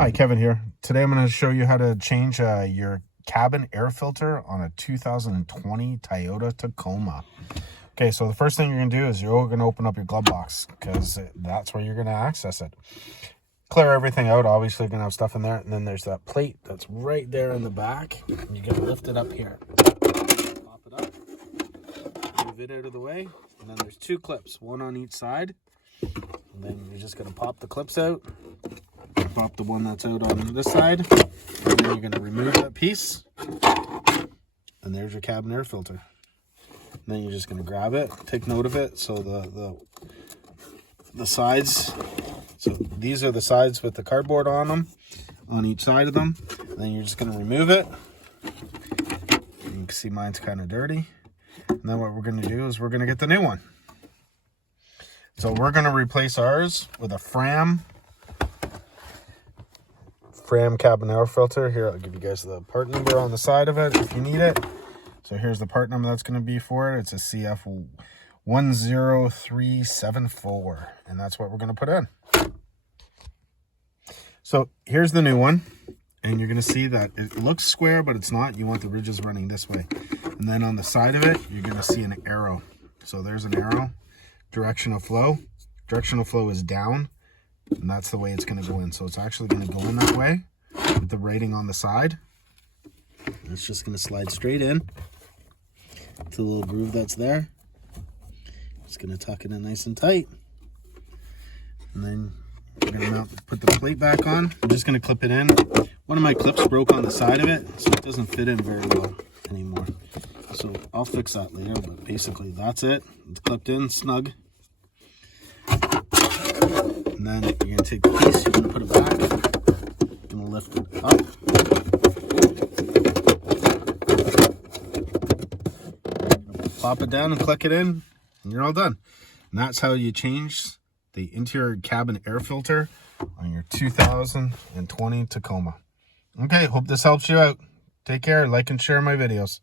Hi, Kevin here. Today I'm going to show you how to change your cabin air filter on a 2020 Toyota Tacoma. Okay, so the first thing you're going to do is you're going to open up your glove box because that's where you're going to access it. Clear everything out. Obviously, you're going to have stuff in there. And then there's that plate that's right there in the back. You're going to lift it up here. Pop it up. Move it out of the way. And then there's two clips, one on each side. And then you're just going to pop the clips out. Pop the one that's out on this side, and then you're going to remove that piece, and there's your cabin air filter. And then you're just going to grab it, take note of it. So the sides, so these are the sides with the cardboard on them, on each side of them. And then you're just going to remove it. You can see mine's kind of dirty. And then what we're going to do is we're going to get the new one. So we're going to replace ours with a Fram cabin air filter. Here, I'll give you guys the part number on the side of it if you need it. So here's the part number that's going to be for it. It's a CF 10374, and that's what we're going to put in. So here's the new one, and you're going to see that it looks square, but it's not. You want the ridges running this way. And then on the side of it, you're going to see an arrow. So there's an arrow, direction of flow. Direction of flow is down. And that's the way it's going to go in. So it's actually going to go in that way with the rating on the side. And it's just going to slide straight in to the little groove that's there. Just going to tuck it in nice and tight. And then we're going to put the plate back on. I'm just going to clip it in. One of my clips broke on the side of it, so it doesn't fit in very well anymore. So I'll fix that later, but basically that's it. It's clipped in, snug. And then you're going to take the piece, you're going to put it back, you're going to lift it up. Pop it down and click it in, and you're all done. And that's how you change the interior cabin air filter on your 2020 Tacoma. Okay, hope this helps you out. Take care, like and share my videos.